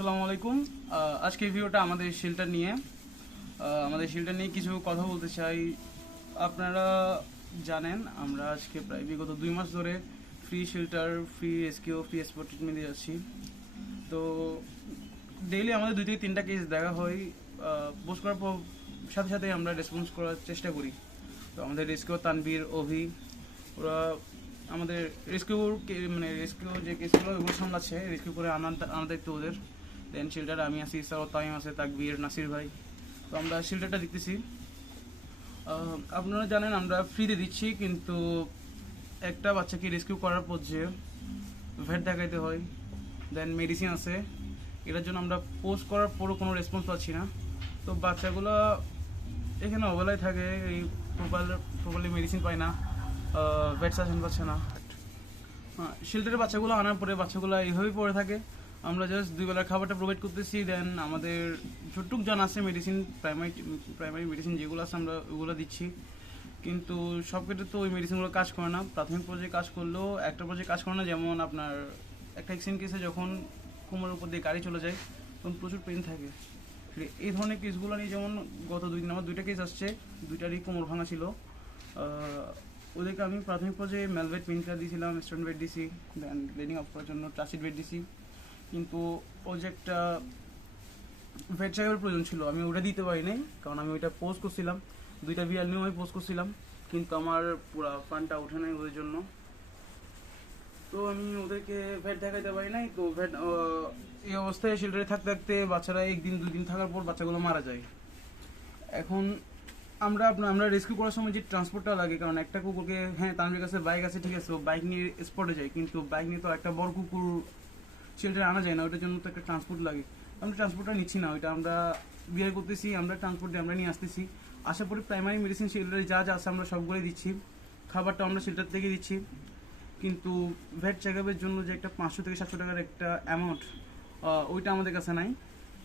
আসসালামু আলাইকুম। আহ, আজকের ভিডিওটা আমাদের শিলটা নিয়ে আমাদের শিলটা নিয়ে কিছু কথা বলতে চাই। আপনারা জানেন আমরা আজকে প্রায় বিগত দুই মাস ধরে free shelter free rescue free spot treatment যাচ্ছি। তো ডেইলি আমাদের দুই থেকে তিনটা কেস দেখা হয় পোস্ট করার পর সাথে সাথে আমরা রেসপন্স করার চেষ্টা করি। তো আমাদের রেস্কিউ তানবীর অভি ওরা আমাদের রেস্কিউ মানে রেস্কিউ যে কেসগুলো ওগুলো সামলাচ্ছে। রেস্কিউ করে আনার আনার দায়িত্ব ওদের। দেন শিল্ডার আমি আছি ইসার তাইম আছে, তাকবীর, নাসির ভাই। তো আমরা শিল্ডারটা দেখতেছি। আপনারা জানেন, আমরা ফ্রিতে দিচ্ছি, কিন্তু একটা বাচ্চাকে রেস্কিউ করার পর যে ভ্যাট দেখাইতে হয় দেন মেডিসিন আছে। এটার জন্য আমরা পোস্ট করার পরও কোনো রেসপন্স পাচ্ছি না। তো বাচ্চাগুলো এখানে অবলায় থাকে, এই প্রপার প্রপারলি মেডিসিন পায় না ভেট সাজেন পাচ্ছে না। হ্যাঁ শিল্ডারের বাচ্চাগুলো আনার পরে বাচ্চাগুলো এইভাবেই পড়ে থাকে। আমরা জাস্ট দুই বেলার খাবারটা প্রোভাইড করতেছি দেন আমাদের যতটুক জন আছে মেডিসিন প্রাইমারি প্রাইমারি মেডিসিন যেগুলো আছে আমরা ওগুলো দিচ্ছি। কিন্তু সব ক্ষেত্রে তো ওই মেডিসিনগুলো কাজ করে না। প্রাথমিক পর্যায়ে কাজ করলেও একটা পর্যায়ে কাজ করে না, যেমন আপনার একটা অ্যাক্সিডেন্ট কেসে যখন কোমরের উপর দিয়ে গাড়ি চলে যায়, তখন প্রচুর পেন থাকে। এই ধরনের কেসগুলো নিয়ে যেমন গত দুই দিন আমার দুইটা কেস আসছে, দুইটারই কোমর ভাঙা ছিল। ওদেরকে আমি প্রাথমিক পর্যায়ে ম্যালভেট পেন দিয়েছিলাম স্টোন বেড দিছি দেন ব্লিডিং আপ করার জন্য ট্রাসিড বেড দিছি কিন্তু ও যে একটা ভেট প্রয়োজন ছিল, আমি ওটা দিতে পারি নাই কারণ আমি ওইটা পোস্ট করছিলাম। দুইটা বিয়ার নিয়েও আমি পোস্ট করছিলাম, কিন্তু আমার পুরা ফান্ডটা ওঠে নাই ওদের জন্য। তো আমি ওদেরকে ভেট দেখাইতে পারি নাই, তো ভেট এই অবস্থায় শেল্টারে থাকতে থাকতে বাচ্চারা একদিন দুই দিন থাকার পর বাচ্চাগুলো মারা যায়। এখন আমরা আমরা রেস্কিউ করার সময় যে ট্রান্সপোর্টটা লাগে, কারণ একটা কুকুরকে হ্যাঁ তানভীর কাছে বাইক আছে, ঠিক আছে, ও বাইক নিয়ে স্পটে যায়, কিন্তু বাইক নিয়ে তো একটা বড় কুকুর শেল্টারে আনা যায় না ওটার জন্য তো একটা ট্রান্সপোর্ট লাগে। আমরা ট্রান্সপোর্টটা নিচ্ছি না, ওইটা আমরা বিয়ে করতেছি, আমরা ট্রান্সপোর্ট দিয়ে আমরা নিয়ে আসতেছি। আশা করি প্রাইমারি মেডিসিন শেল্টারে যা যা আছে আমরা সবগুলোই দিচ্ছি। খাবারটা আমরা শেল্টার থেকে দিচ্ছি। কিন্তু ভেট চেক জন্য যে একটা পাঁচশো থেকে সাতশো টাকার একটা অ্যামাউন্ট ওইটা আমাদের কাছে নাই।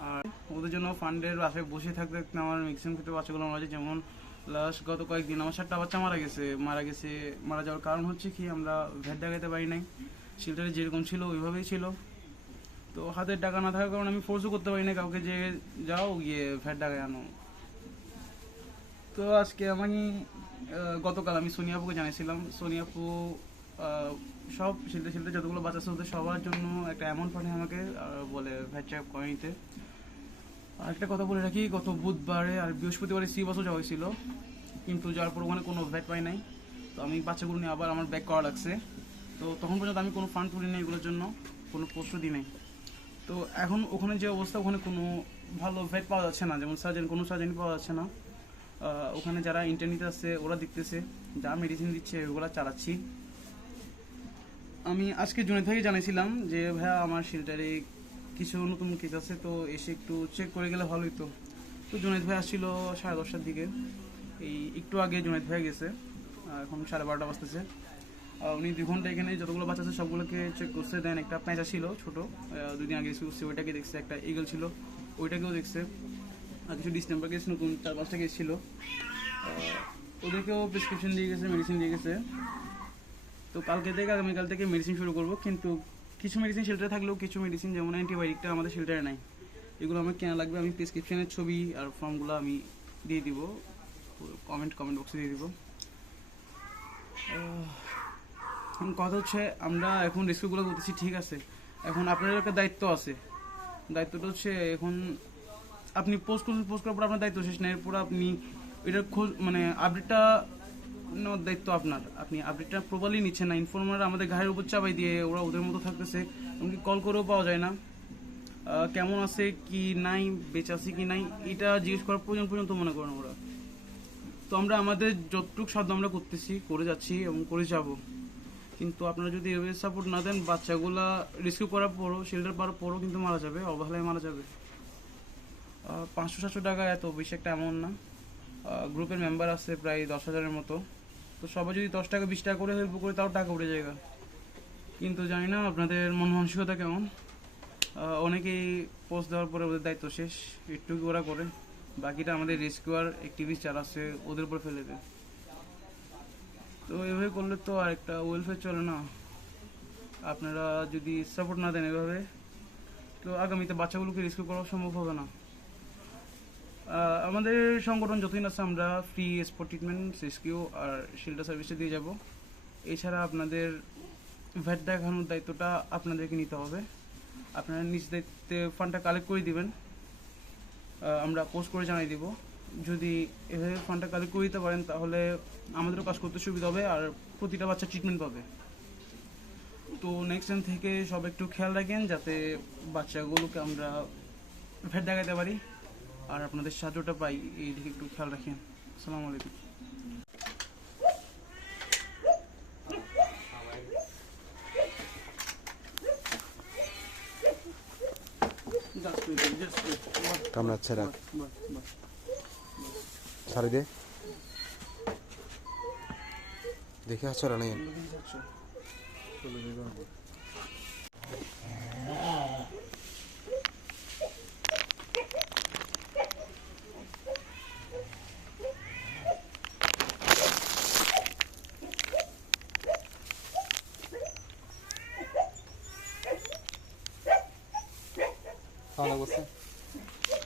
আর ওদের জন্য ফান্ডের আশায় বসে থাকতে থাকতে আমার ম্যাক্সিমাম ক্ষেত্রে বাচ্চাগুলো মারা যায়। যেমন লাস্ট গত কয়েকদিন আমার সাতটা বাচ্চা মারা গেছে। মারা গেছে, মারা যাওয়ার কারণ হচ্ছে কি আমরা ভ্যাট দেখাতে পারি নাই। শিল্টারে যেরকম ছিল, ওইভাবেই ছিল। তো হাতের টাকা না থাকার কারণে আমি ফোর্সও করতে পারি না কাউকে যে যাও গিয়ে ভ্যাট টাকায় আনো। তো আজকে আমি গতকাল আমি সোনিয়াপুকে জানিয়েছিলাম। সোনিয়াপু সব শিল্পে শিল্পে যতগুলো বাচ্চা আছে সবার জন্য একটা অ্যামাউন্ট পাঠিয়ে আমাকে বলে ভ্যাট চেক করে নিতে। আর একটা কথা বলে রাখি, গত বুধবারে আর বৃহস্পতিবারে সি বাসও যাওয়া হয়েছিল, কিন্তু যাওয়ার পর ওখানে কোনো ভ্যাট পাই নাই। তো আমি বাচ্চাগুলো নিয়ে আবার আমার ব্যাক করা লাগছে। তো তখন পর্যন্ত আমি কোনো ফান্ড তুলি নাই এগুলোর জন্য, কোনো পোস্টও দিই নাই। তো এখন ওখানে যে অবস্থা, ওখানে কোনো ভালো ভেট পাওয়া যাচ্ছে না। যেমন সার্জেন কোনো সার্জেন পাওয়া যাচ্ছে না। ওখানে যারা ইন্টারনেটে আছে ওরা দেখতেছে, যা মেডিসিন দিচ্ছে, ওগুলো চালাচ্ছি। আমি আজকে জুনে থেকে জানিয়েছিলাম যে, ভাইয়া, আমার শিল্টারে কিছু নতুন কেস আছে, তো এসে একটু চেক করে গেলে ভালোই তো। তো জুনেদ ভাই আসছিল সাড়ে দশটার দিকে। এই একটু আগে জুনেদ ভাই গেছে এখন সাড়ে বারোটা বাজতেছে। উনি দুই ঘণ্টা এখানে যতগুলো বাচ্চা আছে সবগুলোকে চেক করছে। দেন একটা পেঁচা ছিল ছোটো। দুদিন আগে করছে ওইটাকে দেখছে, একটা ইগল ছিল। ওইটাকেও দেখছে। আর কিছু ডিসেম্বর কেস নতুন চার পাঁচটা কেস ছিল। ওদেরকেও প্রেসক্রিপশন দিয়ে গেছে মেডিসিন দিয়ে গেছে। তো কালকে থেকে, আগামীকাল থেকে মেডিসিন শুরু করব। কিন্তু কিছু মেডিসিন শেল্টারে থাকলেও কিছু মেডিসিন যেমন অ্যান্টিবায়োটিকটা আমাদের শেল্টারে নাই, এগুলো আমার কেনা লাগবে। আমি প্রেসক্রিপশনের ছবি আর ফর্মগুলো আমি দিয়ে দিব। কমেন্ট কমেন্ট বক্সে দিয়ে দিব। এখন কথা হচ্ছে আমরা এখন রেস্কিউগুলো করতেছি, ঠিক আছে? এখন আপনার একটা দায়িত্ব আছে। দায়িত্বটা হচ্ছে এখন আপনি পোস্ট করুন পোস্ট করার পর আপনার দায়িত্ব শেষ না, এরপর আপনি এটার খোঁজ মানে আপডেটটা নেওয়ার দায়িত্ব আপনার। আপনি আপডেটটা প্রপারলি নিচ্ছেন না ইনফর্মার আমাদের ঘাড়ের উপর চাপাই দিয়ে ওরা ওদের মতো থাকতেছে। এমনকি কল করেও পাওয়া যায় না। কেমন আছে, কি নাই, বেঁচে আছে কি নাই, এটা জিজ্ঞেস করার প্রয়োজন পর্যন্ত মনে করেন ওরা। তো আমরা আমাদের যতটুকু সাধ্য আমরা করতেছি, করে যাচ্ছি এবং করে যাব। কিন্তু আপনারা যদি এভাবে সাপোর্ট না দেন, বাচ্চাগুলা রেস্কিউ করার পরও শেল্টার পাওয়ার পরও কিন্তু মারা যাবে, অবহেলায় মারা যাবে। পাঁচশো সাতশো টাকা এত বেশি একটা অ্যামাউন্ট না। গ্রুপের মেম্বার আছে প্রায় দশ হাজারের মতো। তো সবাই যদি দশ টাকা, বিশ টাকা করে হেল্প করে, তাও টাকা উঠে যায় কিন্তু জানি না আপনাদের মন মানসিকতা কেমন। অনেকেই পোস্ট দেওয়ার পরে ওদের দায়িত্ব শেষ, একটু ওরা করে। বাকিটা আমাদের রেস্কিউয়ার অ্যাক্টিভিস্ট যারা আছে, ওদের উপর ফেলে দেয়। তো এভাবে করলে তো আর একটা ওয়েলফেয়ার চলে না। আপনারা যদি সাপোর্ট না দেন এভাবে, তো আগামীতে বাচ্চাগুলোকে রেস্কিউ করা সম্ভব হবে না। আমাদের সংগঠন যতদিন আছে আমরা ফ্রি স্পট ট্রিটমেন্ট রেস্কিউ আর শিল্ডার সার্ভিসে দিয়ে যাব। এছাড়া আপনাদের ভ্যাট দেখানোর দায়িত্বটা আপনাদেরকে নিতে হবে। আপনারা নিজ দায়িত্বে ফান্ডটা কালেক্ট করে দিবেন। আমরা পোস্ট করে জানিয়ে দিব। যদি এভাবে ফান্ডটা কালেক্ট করে দিতে পারেন, তাহলে আমাদেরও কাজ করতে সুবিধা হবে আর প্রতিটা বাচ্চা ট্রিটমেন্ট পাবে। তো নেক্সট টাইম থেকে সব একটু খেয়াল রাখেন যাতে বাচ্চাগুলোকে আমরা ভেট দেখাতে পারি। আর আপনাদের সাহায্যটা পাই এই দিকে একটু খেয়াল রাখেন। আসসালামু আলাইকুম. কামড়াচ্ছে রাখ বাস, বাস, বাস। ছাড়ি দে দেখে আসছো না লুকিয়ে যাচ্ছো?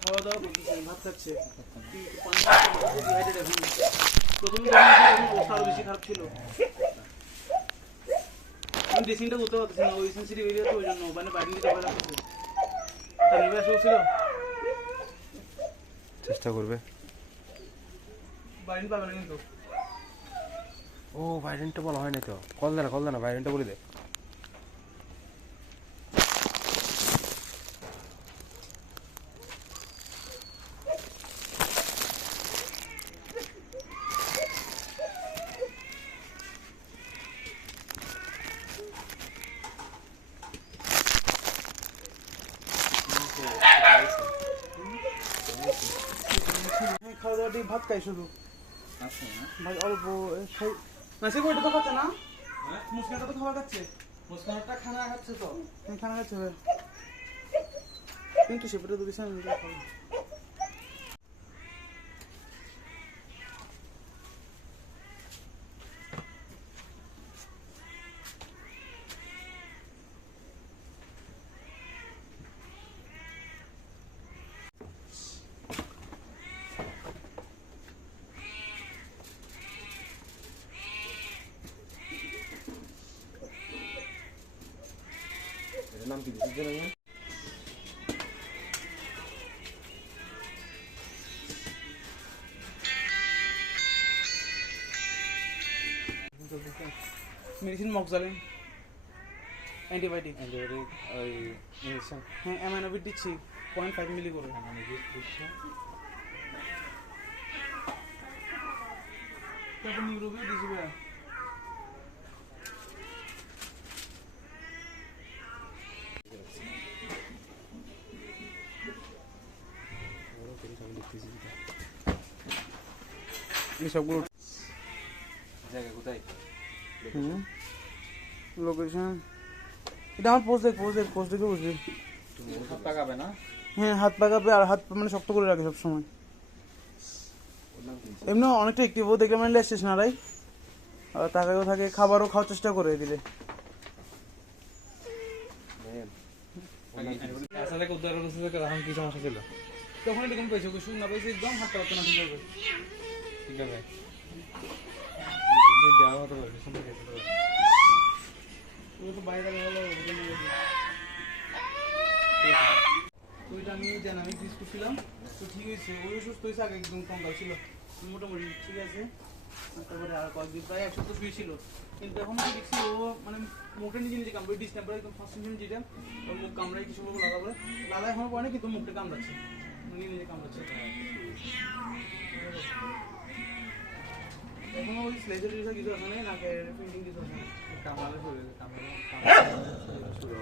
খাওয়া দাওয়া করতেছে ভাত খাচ্ছে কিন্তু পানি খাচ্ছে, dehydrated এখন। প্রথমে যখন আসি তখন অবস্থা আরও বেশি খারাপ ছিল। আমি ড্রেসিংটা করতে পারতেছি না ওই সেন্সিটিভ এরিয়া তো ওই জন্য মানে বাইরে দিতে ভয় তার নিবে আসা ছিল। চেষ্টা করবে। বাইরেন পাবে না কিন্তু। ও বাইরেনটা বলা হয় না তো। কল দে না কল দে না ভাইরেন্টটা বলে দে। হ্যাঁ, দিয়ে ভাত খাই শুধু। ভাই অল্প মেসে করে তো খাচ্ছে না? মুসকানটা তো খাওয়া খাচ্ছে? মুসকানটা খানা খাচ্ছে তো। হ্যাঁ, খানা খাচ্ছে ভাই। কিন্তু সেপটা তো দিছে কি দিছিস জানা মেডিসিন মক্সালিন অ্যান্টিবায়োটিক অ্যান্টিবায়োটিক ওই ইঞ্জেকশন হ্যাঁ অ্যামাইনোভিট দিচ্ছি পয়েন্ট ফাইভ মিলি করে তারপর নিউরোবিও দিছি এই সবগুলো জায়গা কোথায়? লোকেশন এটা আমার পোস্ট দেখ পোস্ট দেখ পোস্ট দেখে বুঝবি। হাত পাকাবে না? হ্যাঁ হাত পাকাবে আর হাত পা মানে শক্ত করে রাখে সবসময়। এমনি অনেকটা একটিভ দেখলে মানে স্টেশনারাই আর তাকাইও থাকে খাবারও খাওয়ার চেষ্টা করে দিলে। আসলে উদ্ধার কি সমস্যা ছিল? তখন এরকম পেয়েছে শুন না পেয়েছে একদম হাতটা পারতো না আছে দেওয়া হতে তো বাইরে গেলে আমি জান আমি তো ঠিক হয়েছে ওই আগে একদম কঙ্কাল ছিল মোটামুটি ঠিক আছে প্রায় এক সপ্তাহ শুয়েছিল কিন্তু এখন ও মানে মুখে নিজে নিজে কামড়ে ডিস্টেম্পার ফার্স্ট সেন্সিটিভ যেটা ওর মুখ কামড়ায় কিছু বলব লাগা বলে পড়ে কিন্তু মুখটা কামড়াচ্ছে নিজে নিজে কামড়াচ্ছে এখনও ওই কিছু আসে নাই নাকে কিছু নাই। কামালে শুরু কামালে শুরু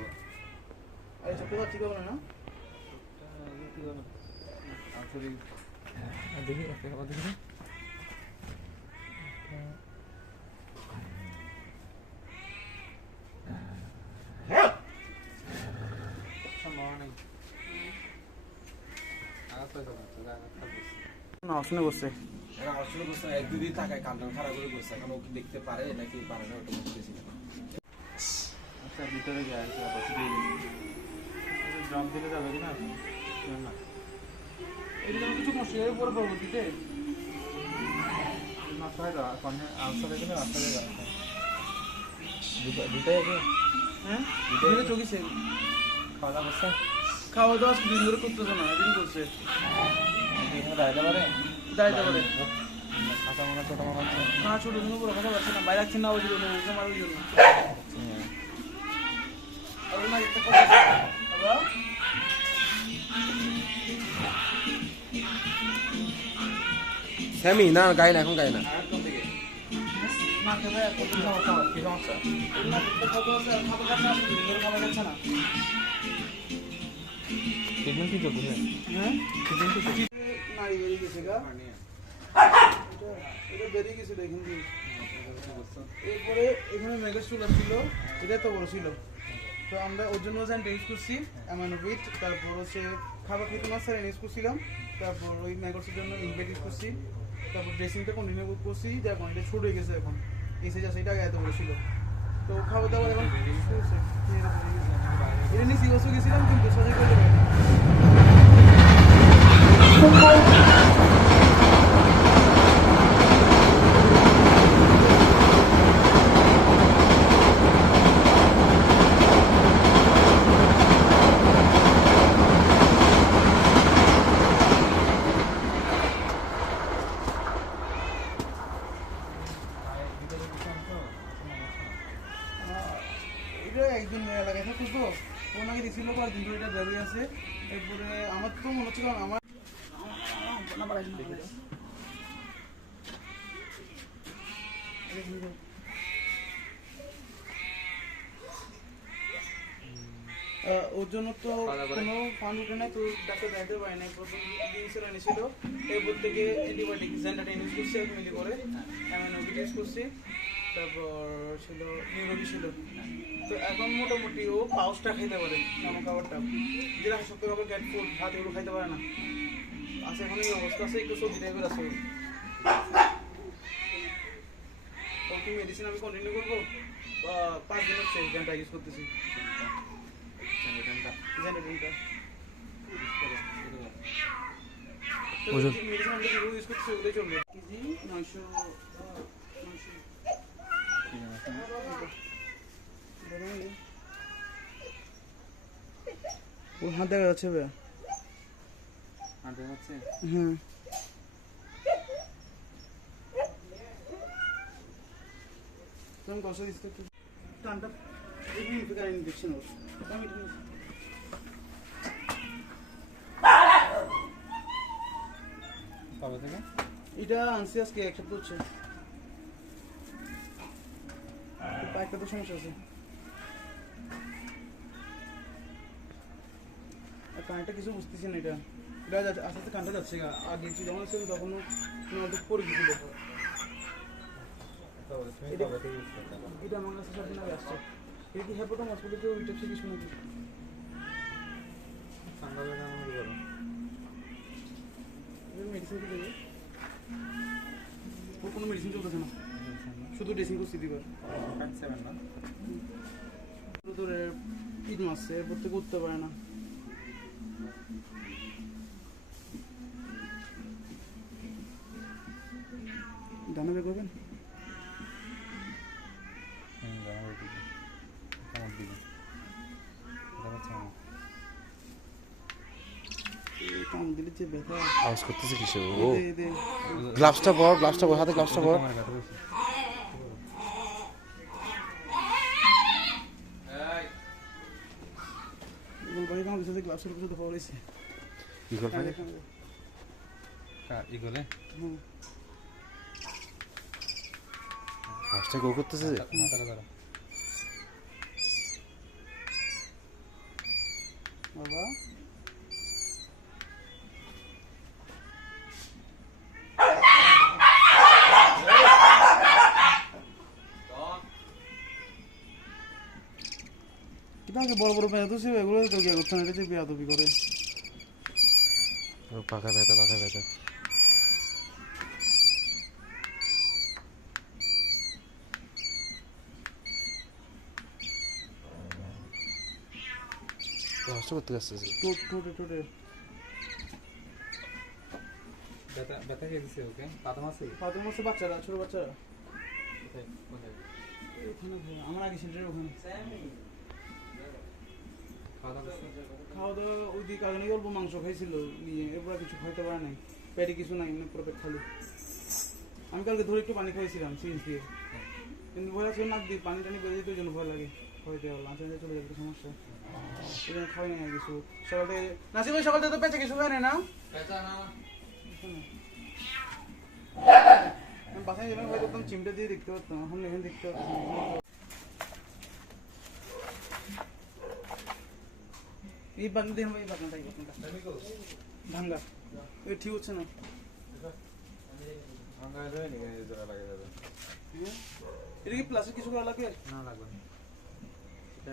আর বাচ্চা কেমন না দেখি একটা খাবার দেখি না না অসুনে বসছে। করছে এক দিন খারাপ করে করছে এখন ও দেখতে পারে নাকি পারে না ওটা বুঝতেছি না। আচ্ছা ভিতরে যায় ড্রপ দিলে যাবে কি না না। এটা যেন কিছু মশলা এর পরে পরবর্তীতে। মাথায় আনসার এখানে মাথায় রাখা দুটো দুটাই আছে হ্যাঁ? চকিছে খাওয়া দাওয়া খাওয়া দাওয়া দিন ধরে করতেছে না এদিন করছে। এখানে দাঁড়াতে পারে? যাইতে পারে না ছোট জন্য পুরো কথা পারছে না। বাইরে রাখছেন না ওই জন্য তোমার ওই জন্য। আর ওনার একটা কথা বাবা স্যামি না গাই না এখন গাই না। সমস্যা? কি না। ট্রিটমেন্ট কি চলছে হ্যাঁ? ট্রিটমেন্ট কি নারী বেরিয়ে গেছে গা এটা বেরিয়ে গেছিল এখান দিয়ে এরপরে এখানে মেগা চুল ছিল এটা তো বড় ছিল তো আমরা ওর জন্য ওজন ইউজ করছি অ্যামানোভিট তারপর হচ্ছে খাবার খেতে মাছ স্যার ইউজ করছিলাম তারপর ওই ম্যাগসের জন্য ইনভেট ইউজ করছি তারপর ড্রেসিংটা কন্টিনিউ করছি এখন এটা ছোট হয়ে গেছে এখন এসে যাচ্ছে এটা আগে এত বড় ছিল তো খাবার দাবার এখন। এটা নিয়ে সিওসও গেছিলাম কিন্তু সজাগ করতে পারিনি এটা একদিন এলাকায় থাকতো তো। ওনাকে দিছিল কয়েকদিন এটা দাঁড়িয়ে আছে। এরপরে আমার তো মনে হচ্ছিল আমার না বাড়াইছে না ওর জন্য তো কোনো ফান্ড উঠে নাই তো ডাক্তার দেখাতে পারে নাই। প্রথম দিয়েছিল এনেছিল। এরপর থেকে অ্যান্টিবায়োটিক জ্যান্ডাটা ইউজ করছি এক মিলি করে অ্যামানোভিট ইউজ করছি। তারপর ছিল নিউরোবি ছিল। তো এখন মোটামুটি ও পাউসটা খাইতে পারে নামক খাবারটা যেটা শক্ত খাবার ক্যাট ফুড ভাত এগুলো খাইতে পারে না। আছে এখন এই অবস্থা আছে একটু সবজি টাইপের আছে কি মেডিসিন আমি কন্টিনিউ করব? বা পাঁচ দিন হচ্ছে করতেছি। মেডিসিন ইউজ করতেছি ওগুলোই চলবে। কেজি নয়শো নয়শো। ও হাত দেখা যাচ্ছে ভাইয়া তুমি কষ্ট দিচ্ছ তো? টানটা আমি এটা নিচ্ছি। কবে থেকে? এটা আনছি আজকে এক সপ্তাহ হচ্ছে। পাইপটা তো সমস্যা আছে। কিছু বুঝতেছি না এটা। এটা আস্তে আস্তে কারেন্টটা যাচ্ছে। আগে যখন ছিল তখনও নলটা পড়ে গেছিল এটা আমার কাছে সাতদিন আগে আসছে। এটা কি হ্যাপোটাম হসপিটালে ওইটা থেকে শুনে মেডিসিন কি দেবে? ওর কোনো মেডিসিন চলতেছে না। শুধু ড্রেসিং করছি দিবার না? মাস এরপর থেকে উঠতে পারে না দানা বের করবেন হুম জানাব দিদি কেমন দিদি এটা হচ্ছে আমার এই কাম দিলে যে আওয়াজ করতেছে কিসে ও গ্লাভসটা পর গ্লাভসটা পর হাতে গ্লাভসটা পর আমার কাছে বেশি এগুলো বাড়ি কাম দিছে গ্লাসের উপরে তো পাওয়া গেছে কি করবে কার ইগলে হুম গ্লাভসটা গো করতেছে যে মাথাটা ধরো বাবা কিন্তু বড় বড় পেঁয়াজ ছিল এগুলো তো কি করছে না এটা যে বেয়াদবি করে। ও পাকা ব্যথা পাকা ব্যথা নষ্ট করতে আসতেছি ঠোঁট ঠোঁটে ঠোঁটে ব্যথা ব্যথা খেয়ে দিছে ওকে? পাতা মাসে পাথর মাসে বাচ্চারা ছোট বাচ্চারা। কোথায়? কোথায়? আমার আগে সেন্টারের ওখানে। খাওয়া দাওয়া খাওয়া দাওয়া ওই দিকে কারণে অল্প মাংস খাইছিল নিয়ে এরপর কিছু খাইতে পারে নাই। পেটে কিছু নাই এমনি পুরো পেট খালি। আমি কালকে ধরে একটু পানি খাইছিলাম সিরিজ দিয়ে। কিন্তু ভয় আছে নাক দিয়ে পানি টানি বেরিয়ে যেতে জন্য ভয় লাগে। খাইতে হলো আঁচা চলে যাবে সমস্যা। এই জন্য খাই নাই কিছু। সকাল থেকে নাসির ভাই সকাল থেকে তো পেঁচে কিছু খাই না? আমি বাসায় যাবেন হয়তো একদম চিমটা দিয়ে দেখতে পারতাম এখন এখানে দেখতে পাচ্ছি এই বাগনা দিয়ে এই বাগনাটা এই বাগনাটা ভাঙ্গা। এ ঠিক হচ্ছে না? এটা কি প্লাস্টিক কিছু করা লাগে? না লাগবে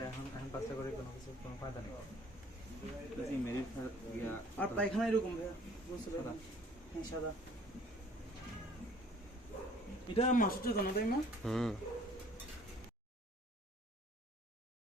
এখন এখন পাঁচটা করে কোনো কিছু কোনো ফায়দা নেই। আর পায়খানা এরকম ভাইয়া। বুঝতে পারলাম হ্যাঁ সাদা। এটা তো না তাই মা হুম।